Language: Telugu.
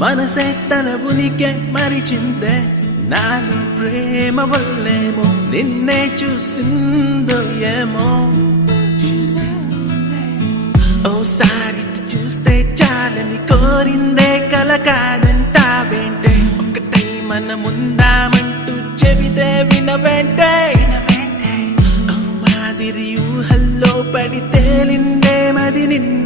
మనసే తన ఉనికి మరిచిందే నాలో ప్రేమ వల్లేమో నిన్నే చూసిందో ఏమో ఓసారి చూస్తే చాలని కోరిందే కల కాదంటావేంటే ఒకటై మనముందామంటూ చెబితే వినవేంటే మాదిరి ఊహల్లో పడి తేలిందే మది నిన్న